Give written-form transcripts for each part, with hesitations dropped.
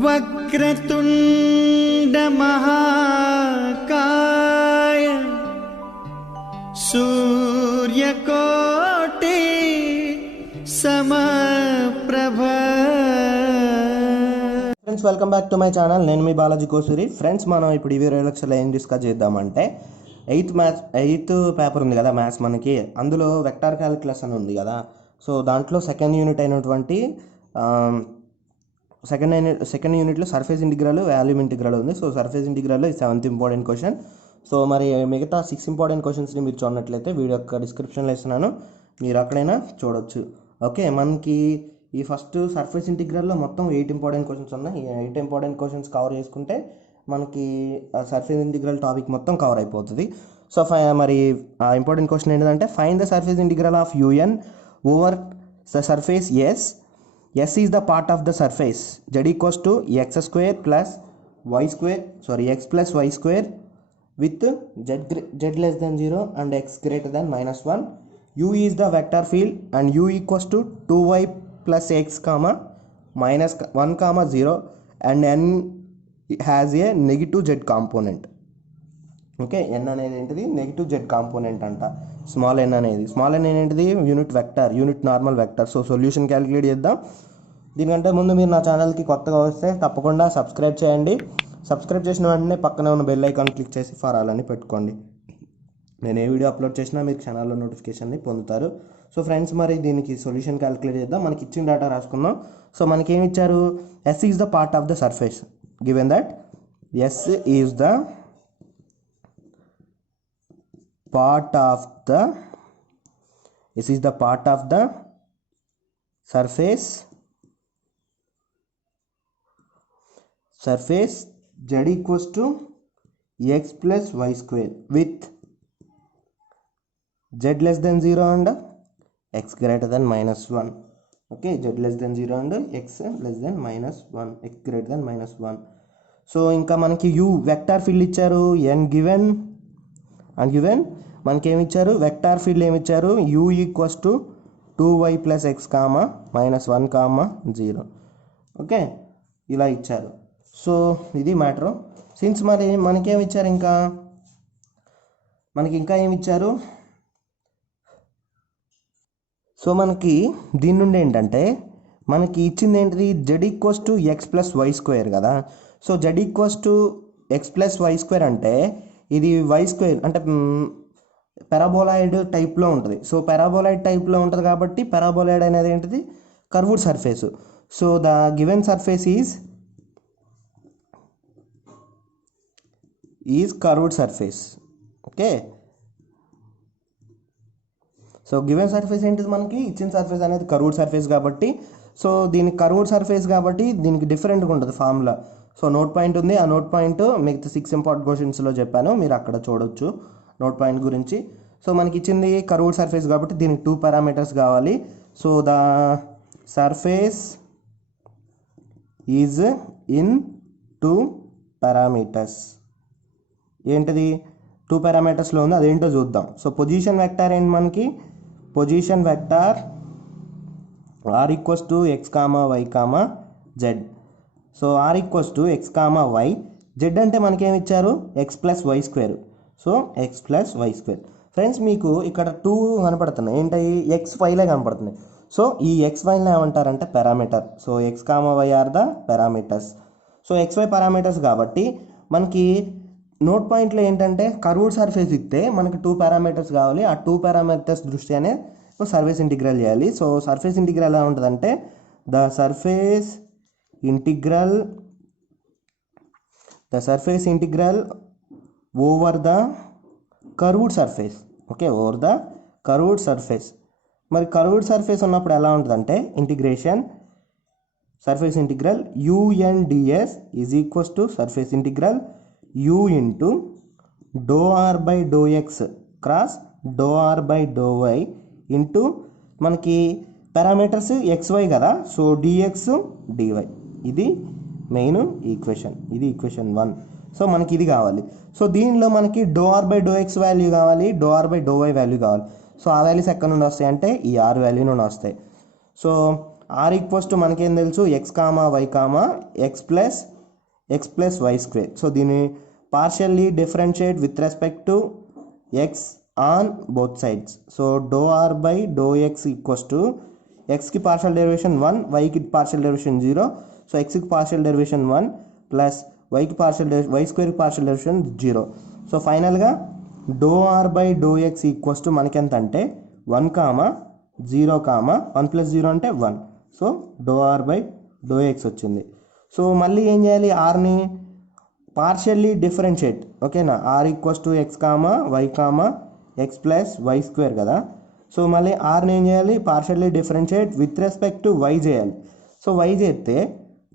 వక్రతుండ మహాకాయ సూర్యకోటి సమప్రభ. Friends, welcome back to my channel. నేను మీ బాలాజీ కోసూరి. ఫ్రెండ్స్, మనం ఇప్పుడు ఈ వీడియో లెక్చర్లో ఏం డిస్కస్ చేద్దామంటే ఎయిత్ పేపర్ ఉంది కదా మ్యాథ్స్ మనకి, అందులో వెక్టార్ క్యాలిక్యులస్ అని ఉంది కదా. సో దాంట్లో సెకండ్ యూనిట్ అయినటువంటి సెకండ్ యూనిట్లో సర్ఫేస్ ఇంటిగ్రల్, వాల్యూమ్ ఇంటిగ్రల్ ఉంది. సో సర్ఫేస్ ఇంటిగ్రల్లో 7th ఇంపార్టెంట్ క్వశ్చన్. సో మరి మిగతా 6 ఇంపార్టెంట్ క్వశ్చన్స్ని మీరు చూడనట్లయితే వీడియో యొక్క డిస్క్రిప్షన్లో ఇస్తున్నాను, మీరు అక్కడైనా చూడొచ్చు. ఓకే, మనకి ఈ ఫస్ట్ సర్ఫేస్ ఇంటిగ్రల్లో మొత్తం 8 ఇంపార్టెంట్ క్వశ్చన్స్ ఉన్నాయి. ఈ 8 ఇంపార్టెంట్ క్వశ్చన్స్ కవర్ చేసుకుంటే మనకి సర్ఫేస్ ఇంటిగ్రల్ టాపిక్ మొత్తం కవర్ అయిపోతుంది. సో మరి ఆ ఇంపార్టెంట్ క్వశ్చన్ ఏంటంటే, find the surface integral of UN over the surface yes. S is the part of the surface. Z equals to x square plus y square, x plus y square with z less than 0 and x greater than -1. U is the vector field and U equals to 2y plus x comma minus 1 comma 0 and n has a negative z component. Okay, n అనేది ఏంటిది? Negative z component అంట. Small n అనేది, small n ఏంటిది? Unit vector, unit normal vector. So solution calculate చేద్దాం. దీనికంటే ముందు మీరు నా ఛానల్కి కొత్తగా వస్తే తప్పకుండా సబ్స్క్రైబ్ చేయండి. సబ్స్క్రైబ్ చేసిన వెంటనే పక్కనే ఉన్న బెల్ ఐకాన్ క్లిక్ చేసి ఫర్ ఆల్ అని పెట్టుకోండి. నేను ఏ వీడియో అప్లోడ్ చేసినా మీరు ఛానల్లో నోటిఫికేషన్ని పొందుతారు. సో ఫ్రెండ్స్, మరి దీనికి సొల్యూషన్ క్యాలిక్యులేట్ చేద్దాం. మనకి ఇచ్చిన డేటా రాసుకుందాం. సో మనకి ఏమి ఇచ్చారు? S is the part of the surface. Given that S is the part of the surface z equals to x plus y square with z less than 0 and x greater than -1. okay, z less than 0 and x less than -1, x greater than -1. So ఇంకా మనకి u vector field ఇచ్చారు, n given and given మనకి ఏమి ఇచ్చారు? Vector field ఏమి ఇచ్చారు? u equals to 2y plus X comma -1 comma 0. Okay, ఇలా ఇచ్చారు. సో ఇది మ్యాటరు. సిన్స్ మరి మనకేమి ఇచ్చారు? ఇంకా ఏమి ఇచ్చారు? సో మనకి దీని నుండి ఏంటంటే మనకి ఇచ్చింది ఏంటిది? z equals to x plus why square కదా. So z equals to x plus why square అంటే ఇది వై స్క్వేర్ అంటే పారాబోలాయిడ్ టైప్లో ఉంటుంది. సో పారాబోలాయిడ్ టైప్లో ఉంటుంది కాబట్టి పారాబోలాయిడ్ అనేది ఏంటిది? Curved surface. So the given surface is curved surface. Okay, so given surface ఏంటిది? మనకి ఇచ్చిన సర్ఫేస్ అనేది కర్వ్డ్ సర్ఫేస్ కాబట్టి, సో దీనికి కర్వ్డ్ సర్ఫేస్ కాబట్టి దీనికి డిఫరెంట్గా ఉంటుంది ఫార్ములా. సో నోట్ పాయింట్ ఉంది, ఆ నోట్ పాయింట్ మిగతా 6 ఇంపార్టెంట్ క్వశ్చన్స్లో చెప్పాను, మీరు అక్కడ చూడొచ్చు నోట్ పాయింట్ గురించి. సో మనకి ఇచ్చింది కర్వ్డ్ సర్ఫేస్ కాబట్టి దీనికి 2 పారామీటర్స్ కావాలి. So the surface is in 2 parameters. ఏంటిది? 2 పారామీటర్స్లో ఉంది, అదేంటో చూద్దాం. సో పొజిషన్ వెక్టార్ ఏంటి? మనకి position vector r equals to x comma y comma z. So r equals to x comma y, z అంటే మనకేమి ఇచ్చారు? x plus why square. So x plus why square. Friends, మీకు ఇక్కడ 2 కనపడుతున్నాయి. ఏంటి? XYలే కనపడుతున్నాయి. సో ఈ XYని ఏమంటారంటే parameter. So x comma y are the parameters. So XY parameters కాబట్టి మనకి నోట్ పాయింట్లో ఏంటంటే కర్వ్డ్ సర్ఫేస్ ఇస్తే మనకి 2 పారామీటర్స్ కావాలి. ఆ 2 పారామీటర్స్ దృష్ట్యానే సర్ఫేస్ ఇంటిగ్రల్ చేయాలి. సో సర్ఫేస్ ఇంటిగ్రల్ ఎలా ఉంటుందంటే the surface integral over the curved surface. Okay, over the curved surface. మరి కర్వ్డ్ సర్ఫేస్ ఉన్నప్పుడు ఎలా ఉంటుందంటే integration surface integral UNdS is equals to surface integral u into ∂r by ∂x cross ∂r by ∂y into మనకి parameters XY కదా. So dx dy. ఇది main equation, ఇది equation 1. So మనకి ఇది కావాలి. సో దీనిలో మనకి ∂r బై ∂x వాల్యూ కావాలి, ∂r బై ∂y వాల్యూ కావాలి. సో ఆ వాల్యూస్ ఎక్కడ నుండి వస్తాయి అంటే ఈ r వాల్యూ నుండి వస్తాయి. సో ఆర్ ఈక్వల్స్ టు మనకేం తెలుసు x comma y comma X plus why square. So దీన్ని partially differentiate with respect to x on both sides. So do are by do x equals to ఎక్స్కి partial derivation 1, వైకి partial derivation 0. So ఎక్స్కి partial derivation 1 plus వైకి y స్క్వేర్కి partial derivation 0. So ఫైనల్గా do are by do x equals to మనకి ఎంత అంటే 1 comma 0 comma 1 plus 0 అంటే 1. So do are by do X వచ్చింది. సో మళ్ళీ ఏం చేయాలి, ఆర్ని పార్షియల్లీ డిఫరెన్షియేట్. ఓకేనా, R equals to X comma X plus why square కదా. సో మళ్ళీ ఆర్ని ఏం చేయాలి, partially differentiate with respect to Y చేయాలి. సో వై చేస్తే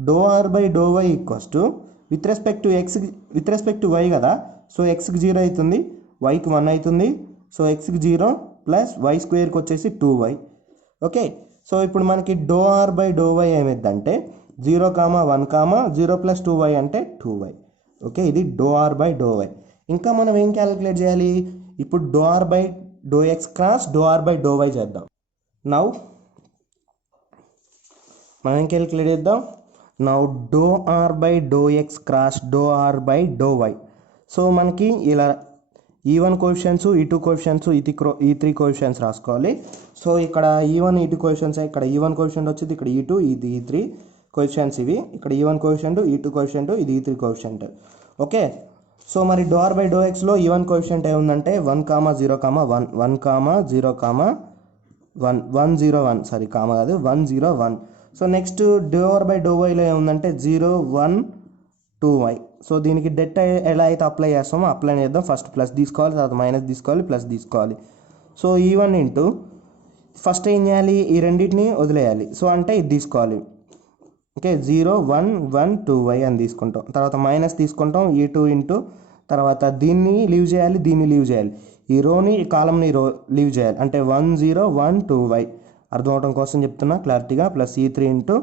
do are by do Y equals to with respect to X with respect to Y కదా. So ఎక్స్కి 0 అవుతుంది, వైకి 1 అవుతుంది. సో ఎక్స్కి 0 ప్లస్ వై స్క్వేర్కి వచ్చేసి 2y. ఓకే, సో ఇప్పుడు మనకి do are by do Y ఏమైందంటే 0 కామా 1 కామా 0 ప్లస్ 2y అంటే 2y. ఓకే, ఇది do are by do Y. ఇంకా మనం ఏం క్యాలిక్యులేట్ చేయాలి, ఇప్పుడు do are by do X cross do are by do Y చేద్దాం. నౌ మనం ఏం క్యాలిక్యులేట్ చేద్దాం, now do are by do X cross do are by do Y. So మనకి ఇలా E1 coefficients, E2 coefficients, E3 coefficients రాసుకోవాలి. So ఇక్కడ E1 E2 coefficients, ఇక్కడ E1 coefficient వచ్చింది, ఇక్కడ E2 ఇది E3 కోఎఫిషియన్స్ ఇవి. ఇక్కడ E1 కోఎఫిషియంట్, E2 కోఎఫిషియంట్, ఇది E3 కోఎఫిషియంట్. ఓకే, సో మరి డో ఆర్ బై డో ఎక్స్లో E1 కోఎఫిషియంట్ ఏముందంటే 1 comma 0 comma 1, 1 comma 0 comma 1, 1 0 1, sorry comma కాదు 1 0 1. So next do are by do వైలో ఏముందంటే 0 1 2y. సో దీనికి డెట్ ఎలా అయితే అప్లై చేస్తామో అప్లై చేద్దాం. ఫస్ట్ ప్లస్ తీసుకోవాలి, తర్వాత మైనస్ తీసుకోవాలి, ప్లస్ తీసుకోవాలి. సో E1 ఇంటూ ఫస్ట్ ఏం చేయాలి, ఈ రెండింటిని వదిలేయాలి. సో అంటే ఇది తీసుకోవాలి. ఓకే, 0 1 1 2y అని తీసుకుంటాం. తర్వాత మైనస్ తీసుకుంటాం E2 ఇంటూ తర్వాత దీన్ని లీవ్ చేయాలి, దీన్ని లీవ్ చేయాలి, ఈ రోని ఈ కాలంని లీవ్ చేయాలి. అంటే 1 0 1 2y అర్థం అవడం కోసం చెప్తున్నా క్లారిటీగా. ప్లస్ E3 ఇంటూ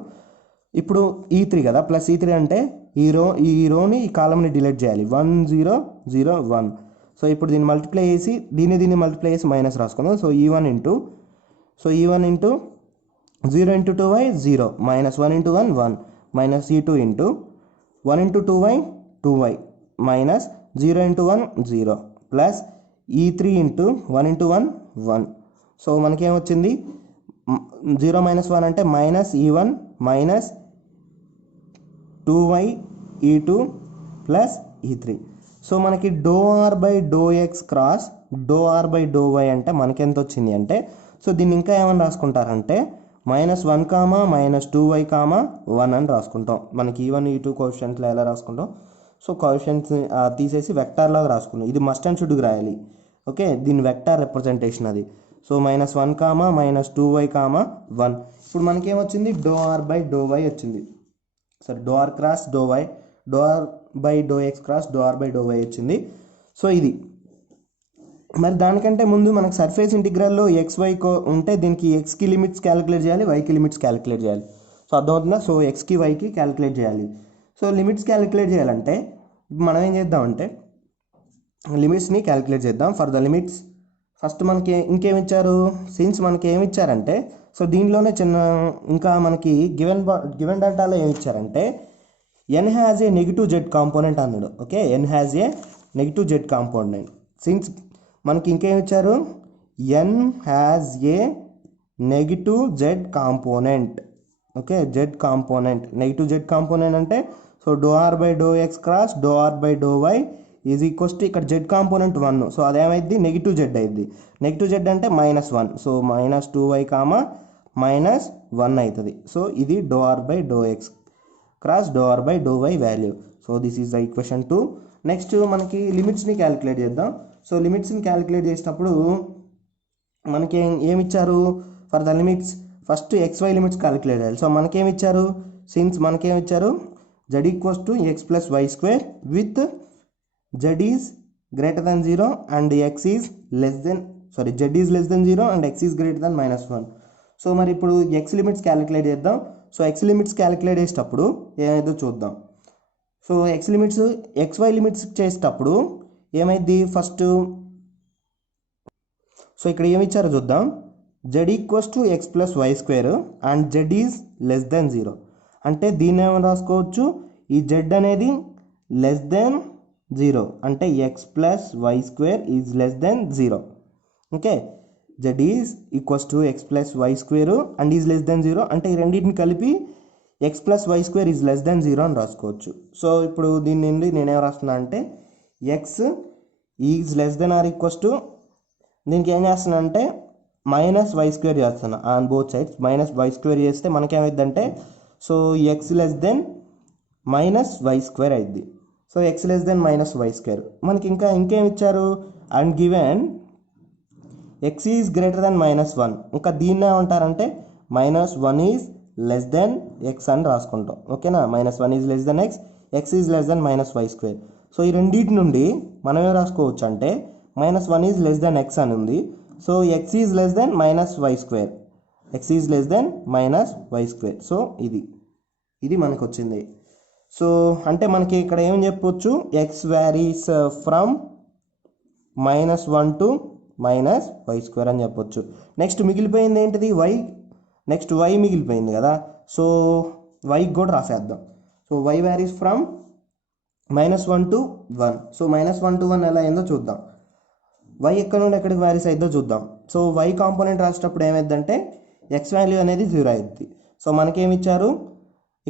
ఇప్పుడు E3 కదా, ప్లస్ E3 అంటే ఈ రోని ఈ కాలంని డిలీట్ చేయాలి, 1 0 0 1. సో ఇప్పుడు దీన్ని మల్టిప్లై చేసి దీన్ని మల్టిప్లై చేసి మైనస్ రాసుకుందాం. So E1 into 0 into 2y 0 minus 1 into 1 1 minus E2 into 1 into 2y 2y minus 0 into 1 0 plus E3 into 1 into 1 1. So మనకేమొచ్చింది 0 మైనస్ 1 అంటే minus E1 minus 2y E2 plus E3. So మనకి do are by do X cross do are by do y అంటే మనకి ఎంత వచ్చింది అంటే, so దీన్ని ఇంకా ఏమని రాసుకుంటారంటే -1 కామా -2y కామా 1 అని రాసుకుంటాం. మనకి E1 E2 కోఎఫిషియంట్లో ఎలా రాసుకుంటాం, సో కోఎఫిషియంట్స్ తీసేసి వెక్టార్ లాగా రాసుకున్నాం. ఇది మస్ట్ అండ్ షుడ్ రాయాలి. ఓకే, దీని వెక్టార్ రిప్రజెంటేషన్ అది. So -1 comma -2y comma 1. ఇప్పుడు మనకేమొచ్చింది, do are by do y వచ్చింది. సరే, do r cross do y, do are by do X cross do are by do y వచ్చింది. So ఇది మరి దానికంటే ముందు మనకు సర్ఫేస్ ఇంటిగ్రల్లో XY ఉంటే దీనికి ఎక్స్కి లిమిట్స్ క్యాలిక్యులేట్ చేయాలి, వైకి లిమిట్స్ క్యాలిక్యులేట్ చేయాలి. సో అర్థమవుతుందా. సో ఎక్స్కి వైకి క్యాలిక్యులేట్ చేయాలి. సో లిమిట్స్ క్యాలిక్యులేట్ చేయాలంటే మనం ఏం చేద్దామంటే లిమిట్స్ని క్యాలిక్యులేట్ చేద్దాం. ఫర్ ద లిమిట్స్ ఫస్ట్ మనకి ఇంకేమి ఇచ్చారు, సిన్స్ మనకి ఏమి ఇచ్చారంటే, సో దీనిలోనే చిన్న ఇంకా మనకి గివెన్ డేటాలో ఏమి ఇచ్చారంటే n has a negative z component అన్నాడు. Okay, n has a negative z component. Since మనకి ఇంకేమి ఇచ్చారు, n has a negative z component. Okay, z component, negative z component అంటే so do are by do X cross do are by do y is equals to ఇక్కడ z component 1. So అదేమైంది, negative z అయింది. Negative z అంటే -1. So -2y comma -1 అవుతుంది. So ఇది do are by do X cross do are by do Y value. So this is the equation 2. Next మనకి లిమిట్స్ని calculate చేద్దాం. So లిమిట్స్ని calculate చేసినప్పుడు మనకి ఏమి ఇచ్చారు, for the limits first XY limits calculate చేయాలి. సో మనకేమి ఇచ్చారు, సిన్స్ మనకేమి ఇచ్చారు, z equals to x plus why square with z is greater than 0 and z is less than 0 and x is greater than -1. So మరి ఇప్పుడు x limits calculate చేద్దాం. So x limits calculate చేసేటప్పుడు ఏమైందో చూద్దాం. So x limits XY limits చేసేటప్పుడు ఏమైంది first, so ఇక్కడ ఏమి ఇచ్చారో చూద్దాం. Z equals to X plus why square and Z is less than 0. అంటే దీన్ని ఏమైనా రాసుకోవచ్చు, ఈ జెడ్ అనేది లెస్ దెన్ 0 అంటే X plus why square is less than 0. Okay, Z is equals to X plus why square and is less than 0 అంటే ఈ రెండింటిని కలిపి X plus why square is less than 0 అని రాసుకోవచ్చు. సో ఇప్పుడు దీని నుండి నేనేం రాస్తున్నా అంటే x is less than or equals to, దీనికి ఏం చేస్తున్నా అంటే మైనస్ వై స్క్వేర్ చేస్తున్నా on both sides. Minus y square చేస్తే మనకేమైందంటే so x less than minus y square అయింది. So x less than minus y square. మనకి ఇంకేం ఇచ్చారు, and given x is greater than -1. ఇంకా దీన్ని ఏమంటారంటే -1 ఈజ్ లెస్ దెన్ ఎక్స్ అని రాసుకుంటాం. ఓకేనా, -1 is less then X, X is less then -y square. So ఈ రెండింటి నుండి మనం ఏం రాసుకోవచ్చు అంటే -1 ఈజ్ లెస్ దెన్ ఎక్స్ అని ఉంది. So X is less then -y square, X is less then -y square. So ఇది మనకు వచ్చింది. సో అంటే మనకి ఇక్కడ ఏం చెప్పొచ్చు, X varies from -1 to -y square అని చెప్పొచ్చు. నెక్స్ట్ మిగిలిపోయింది ఏంటిది, y. నెక్స్ట్ y మిగిలిపోయింది కదా, సో y కూడా రాసేద్దాం. So y varies from -1 to 1. So -1 to 1 ఎలా అయిందో చూద్దాం. y ఎక్కడ నుండి ఎక్కడికి వ్యారీస్ అయిందో చూద్దాం. సో y కాంపోనెంట్ రాసేటప్పుడు ఏమైందంటే x వాల్యూ అనేది 0 అయింది. సో మనకేమి ఇచ్చారు,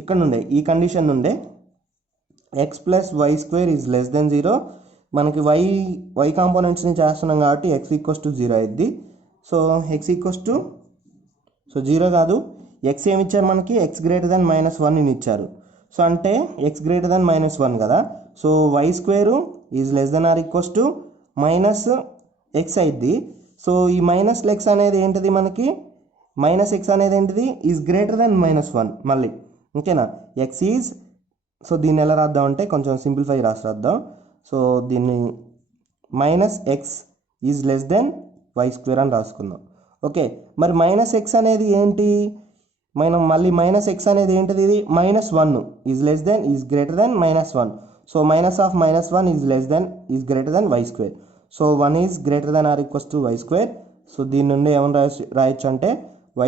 ఇక్కడ నుండే ఈ కండిషన్ నుండే X plus why square is less than 0. మనకి y కాంపోనెంట్స్ని చేస్తున్నాం కాబట్టి x ఈక్వల్స్ టు 0 అయింది. సో x ఈక్వల్స్ టు 0 కాదు, x ఏమి ఇచ్చారు మనకి, x గ్రేటర్ దెన్ -1 ఇచ్చారు. సో అంటే x గ్రేటర్ దెన్ -1 కదా, so y square is less than or equals to -x అయింది. సో ఈ -x అనేది ఏంటిది మనకి, -x అనేది ఏంటిది, ఈజ్ గ్రేటర్ దెన్ -1 మళ్ళీ. ఓకేనా, x ఈజ్, సో దీన్ని ఎలా రాద్దాం అంటే కొంచెం సింప్లిఫై రాద్దాం. సో దీన్ని -x is less then y square అని రాసుకుందాం. ఓకే, మరి -x అనేది ఏంటి, మనం మళ్ళీ -x అనేది ఏంటిది, ఇది -1 is less than is greater than -1. So -1 is greater than y square. So 1 is greater than or equals to y square. So దీని నుండి ఏమని రాయొచ్చు అంటే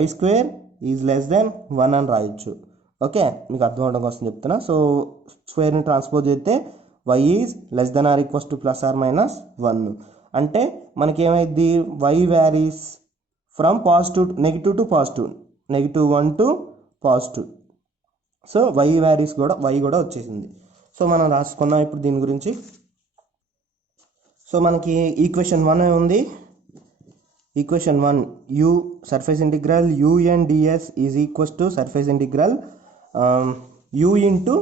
y square is less than 1 అని రాయొచ్చు. ఓకే, మీకు అర్థం అవడం కోసం చెప్తున్నా. సో స్క్వేర్ని ట్రాన్స్పోజ్ చేస్తే y is less than or equals to +or-1. అంటే మనకి ఏమైంది, y varies from negative to positive, -1 to positive. So y varies కూడా y కూడా వచ్చేసింది. సో మనం రాసుకుందాం ఇప్పుడు దీని గురించి. సో మనకి ఈక్వేషన్ 1 ఉంది. Equation 1 u surface integral u and ds is equals to surface integral u into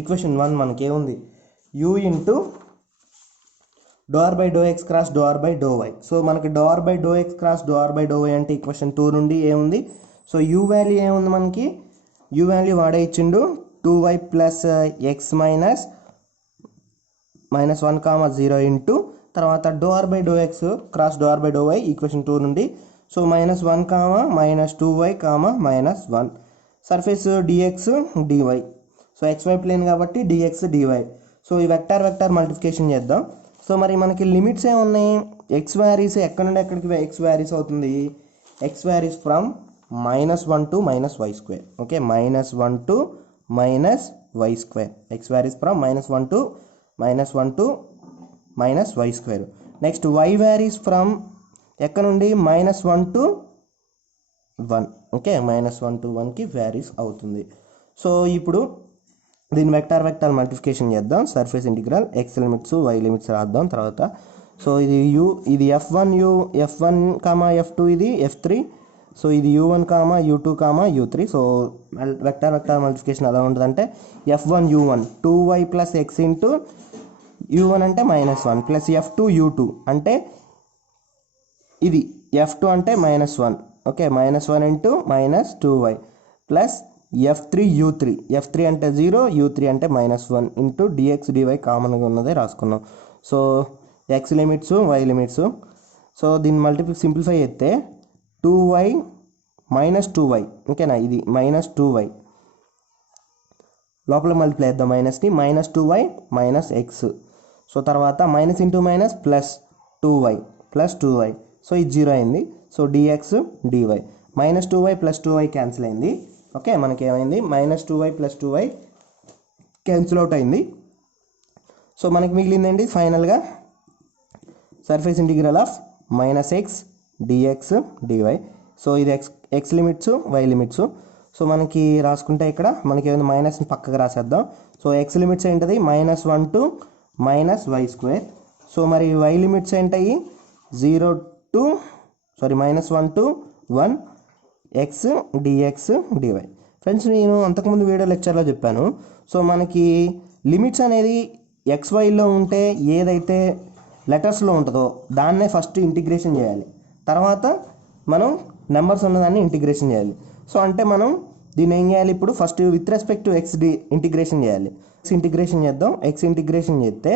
equation 1 మనకి ఏముంది, u into ∂r/∂x cross ∂r/∂y. So మనకి ∂r/∂x క్రాస్ ∂r/∂y అంటే ఈక్వేషన్ 2 నుండి ఏముంది, సో u వాల్యూ ఏముంది మనకి, u వాల్యూ వాడే ఇచ్చిండు 2y plus x minus -1, 0 into తర్వాత ∂r/∂x క్రాస్ ∂r/∂y ఈక్వేషన్ 2 నుండి. So -1, -2y, -1 surface dx dy. So xy plane కాబట్టి dx dy. సో ఈ వెక్టార్ మల్టిప్లికేషన్ చేద్దాం. సో మరి మనకి లిమిట్స్ ఏమున్నాయి, x వ్యారీస్ ఎక్కడ నుండి ఎక్కడికి x వ్యారీస్ అవుతుంది, x varies from -1 to -y square. Okay, -1 to -y square, x varies from -1 to -y square. Next y varies from ఎక్కడ నుండి -1 టు 1. ఓకే, -1 టు 1కి వ్యారీస్ అవుతుంది. సో ఇప్పుడు దీని వెక్టార్ మల్టిప్లికేషన్ చేద్దాం. Surface integral x limits y limits రాద్దాం తర్వాత. So ఇది f1 f2 ఇది f3. సో ఇది u1, u2, u3. So vector multiplication ఎలా ఉంటుందంటే f1 u1 2y plus x into u1 అంటే -1 ప్లస్ f2 u2 అంటే ఇది f2 అంటే -1. Okay, -1 into -2y plus f3 u3. f3 అంటే 0, u3 అంటే -1 ఇంటూ dx dy కామన్గా ఉన్నదే రాసుకున్నాం. So x limits y limits. So దీన్ని సింప్లిఫై చేస్తే 2y -2y. ఓకేనా, ఇది -2y లోపల మల్టిప్లై చేద్దాం మైనస్ని, -2y -x. సో తర్వాత minus into minus plus 2y. So ఇది 0 అయింది. So dx dy. -2y + 2y cancel అయింది. ఓకే, మనకి ఏమైంది -2y + 2y క్యాన్సిల్ అవుట్ అయింది. సో మనకి మిగిలిందండి ఫైనల్గా surface integral of -x dx dy. So ఇది x limits, y limits. So మనకి రాసుకుంటే ఇక్కడ మనకి ఏమైంది మైనస్ని పక్కకు రాసేద్దాం. సో ఎక్స్ లిమిట్స్ ఏంటది -1 to -y². సో మరి వై లిమిట్స్ ఏంటవి -1 to 1 x dx dy. Friends, నేను అంతకుముందు వీడియో లెక్చర్లో చెప్పాను. సో మనకి లిమిట్స్ అనేది XYలో ఉంటే ఏదైతే లెటర్స్లో ఉంటుందో దాన్నే ఫస్ట్ ఇంటిగ్రేషన్ చేయాలి, తర్వాత మనం నెంబర్స్ ఉన్నదాన్ని ఇంటిగ్రేషన్ చేయాలి. సో అంటే మనం దీన్ని ఏం చేయాలి, ఇప్పుడు first with respect to X integration చేయాలి. ఎక్స్ ఇంటిగ్రేషన్ చేద్దాం. ఎక్స్ ఇంటిగ్రేషన్ చేస్తే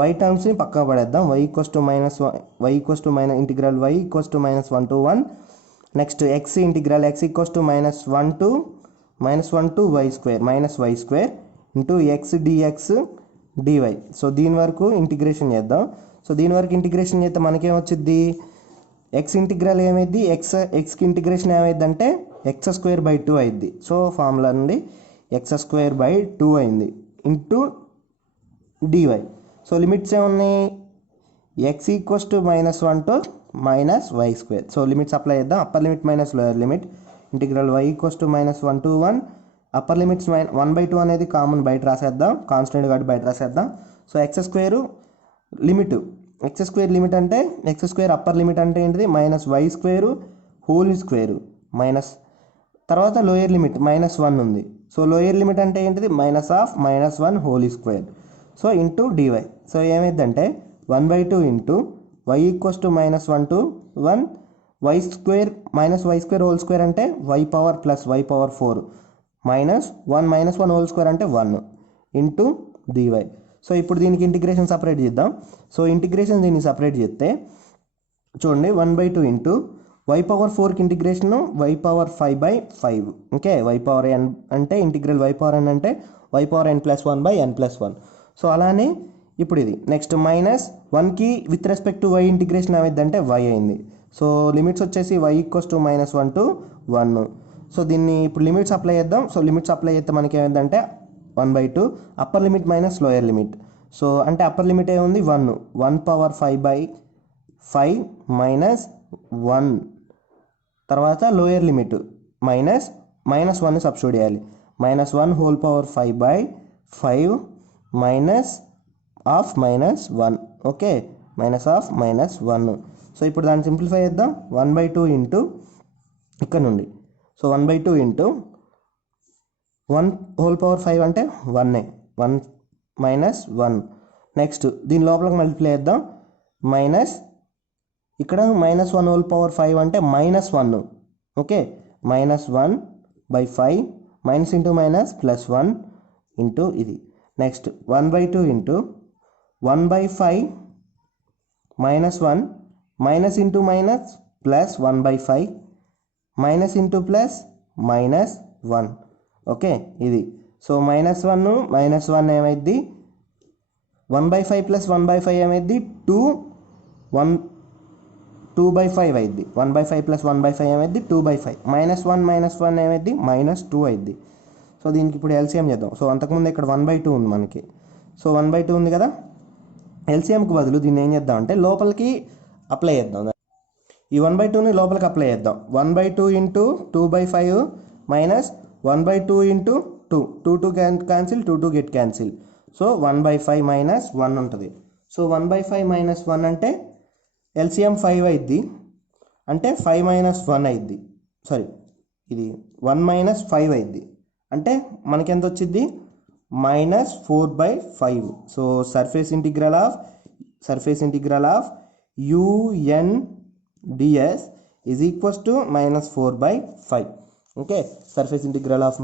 వై టర్మ్స్ని పక్కన పడేద్దాం. y = -1 to 1. Next X integral x = -1 to y² into X dx dy. So దీని వరకు ఇంటిగ్రేషన్ చేద్దాం. సో దీని వరకు ఇంటిగ్రేషన్ చేస్తే మనకేమొచ్చింది, ఎక్స్ ఇంటిగ్రల్ ఏమైంది, ఎక్స్కి ఇంటిగ్రేషన్ ఏమైంది అంటే x²/2 అయింది. సో ఫార్ములా నుండి x²/2 అయింది ఇంటూ డివై. సో లిమిట్స్ ఏమున్నాయి, x = -1 to -y². So limits apply చేద్దాం. Upper limit minus lower limit integral y = -1 to 1. Upper limits 1/2 అనేది కామన్ బయట రాసేద్దాం, కాన్స్టెంట్ కాబట్టి బయట రాసేద్దాం. So x² limit, x² limit అంటే x² అప్పర్ లిమిట్ అంటే ఏంటిది -y² మైనస్ తర్వాత లోయర్ లిమిట్ -1 ఉంది. సో లోయర్ లిమిట్ అంటే ఏంటిది -1². So into d y. సో ఏమైందంటే 1/2 into y = -1 to 1 y² -y² అంటే y power plus y power 4 -1 అంటే 1 ఇంటూ డివై. సో ఇప్పుడు దీనికి ఇంటిగ్రేషన్ సపరేట్ చేద్దాం. సో ఇంటిగ్రేషన్ దీన్ని సపరేట్ చేస్తే చూడండి 1/2 ఇంటూ y పవర్ 4కి integration y power 5/5. Okay, y power n అంటే ఇంటిగ్రల్ y పవర్ n అంటే y పవర్ n+1/n+1. సో అలానే ఇప్పుడు ఇది నెక్స్ట్ -1కి with respect to y integration ఏమైందంటే y అయింది. సో లిమిట్స్ వచ్చేసి y = -1 to 1. సో దీన్ని ఇప్పుడు లిమిట్స్ అప్లై చేద్దాం. సో లిమిట్స్ అప్లై చేస్తే మనకి ఏమైందంటే 1/2 upper limit minus lower limit. So అంటే అప్పర్ లిమిట్ ఏముంది 1 పవర్ 5/5 -1 తర్వాత లోయర్ లిమిట్ -1 సబ్స్టిట్యూట్ చేయాలి. -1 హోల్ పవర్ 5/5 -1. ఓకే, -1. సో ఇప్పుడు దాన్ని సింప్లిఫై చేద్దాం. 1/2 ఇంటూ ఇక్కడ నుండి సో 1/2 ఇంటూ 1 హోల్ పవర్ 5 అంటే 1 -1. నెక్స్ట్ దీని లోపలికి మల్టిప్లై చేద్దాం. ఇక్కడ -1 హోల్ పవర్ 5 అంటే -1. Okay, -1/5 minus into minus +1 into ఇది. Next 1/2 into 1/5 -1 minus into minus plus 1/5 minus into plus -1. Okay, ఇది. సో -1 ఏమైద్ది 1/5 + 1/5 ఏమైద్ది 2/5 అయింది. 1/5 + 1/5 ఏమైద్ది 2/5. -1 ఏమైద్ది -2 అయింది. సో దీనికి ఇప్పుడు ఎల్సిఎం చేద్దాం. సో అంతకుముందు ఇక్కడ 1/2 ఉంది మనకి. సో 1/2 ఉంది కదా, ఎల్సిఎంకి బదులు దీన్ని ఏం చేద్దాం అంటే లోపలికి అప్లై చేద్దాం. ఈ 1/2ని లోపలికి అప్లై చేద్దాం. 1/2 into 2/5 minus 1/2 into 2 cancel 2 get cancel. So 1/5 -1 ఉంటుంది. సో 1/5 -1 అంటే ఎల్సిఎం 5 అయింది, అంటే 5 - 1 అయింది. సారీ, ఇది 1 - 5 అయింది, అంటే మనకి ఎంత వచ్చింది -4/5. So surface integral of UNDS is equals to -4/5. Okay, surface integral of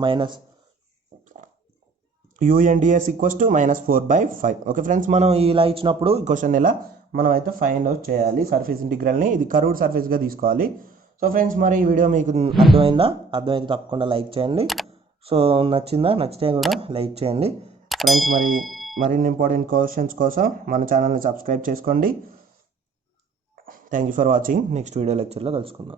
UNDS equals to -4/5. Okay friends, మనం ఇలా ఇచ్చినప్పుడు ఈ క్వశ్చన్ ఇలా మనం అయితే ఫైండ్ అవుట్ చేయాలి. సర్ఫేస్ ఇంటిగ్రల్ని ఇది కర్వ్డ్ సర్ఫేస్గా తీసుకోవాలి. సో ఫ్రెండ్స్, మరి ఈ వీడియో మీకు అర్థమైతే తప్పకుండా లైక్ చేయండి. సో నచ్చితే కూడా లైక్ చేయండి ఫ్రెండ్స్. మరిన్ని ఇంపార్టెంట్ క్వశ్చన్స్ కోసం మన ఛానల్ని సబ్స్క్రైబ్ చేసుకోండి. Thank you for watching. Next video లెక్చర్లో కలుసుకుందాం.